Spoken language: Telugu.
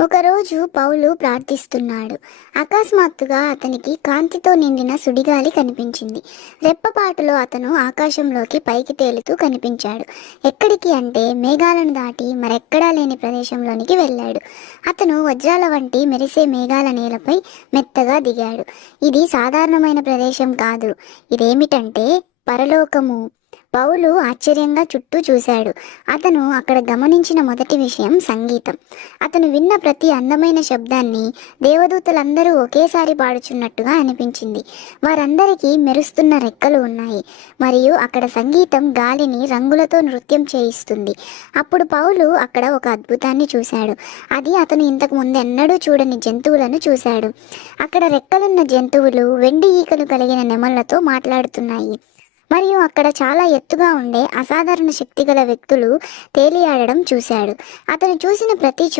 ఒకరోజు పౌలు ప్రార్థిస్తున్నాడు. అకస్మాత్తుగా అతనికి కాంతితో నిండిన సుడిగాలి కనిపించింది. రెప్పపాటులో అతను ఆకాశంలోకి పైకి తేలుతూ కనిపించాడు. ఎక్కడికి అంటే మేఘాలను దాటి మరెక్కడా లేని ప్రదేశంలోనికి వెళ్ళాడు. అతను వజ్రాల వంటి మెరిసే మేఘాల నేలపై మెత్తగా దిగాడు. ఇది సాధారణమైన ప్రదేశం కాదు. ఇదేమిటంటే పరలోకము. పౌలు ఆశ్చర్యంగా చుట్టూ చూశాడు. అతను అక్కడ గమనించిన మొదటి విషయం సంగీతం. అతను విన్న ప్రతి అందమైన శబ్దాన్ని దేవదూతలందరూ ఒకేసారి పాడుచున్నట్టుగా అనిపించింది. వారందరికీ మెరుస్తున్న రెక్కలు ఉన్నాయి మరియు అక్కడ సంగీతం గాలిని రంగులతో నృత్యం చేయిస్తుంది. అప్పుడు పౌలు అక్కడ ఒక అద్భుతాన్ని చూశాడు. అది అతను ఇంతకు ముందెన్నడూ చూడని జంతువులను చూశాడు. అక్కడ రెక్కలున్న జంతువులు వెండి ఈకలు కలిగిన నెమళ్లతో మాట్లాడుతున్నాయి. మరియు అక్కడ చాలా ఎత్తుగా ఉండే అసాధారణ శక్తిగల వ్యక్తులు తేలియాడడం చూశాడు. అతను చూసిన ప్రతి చోట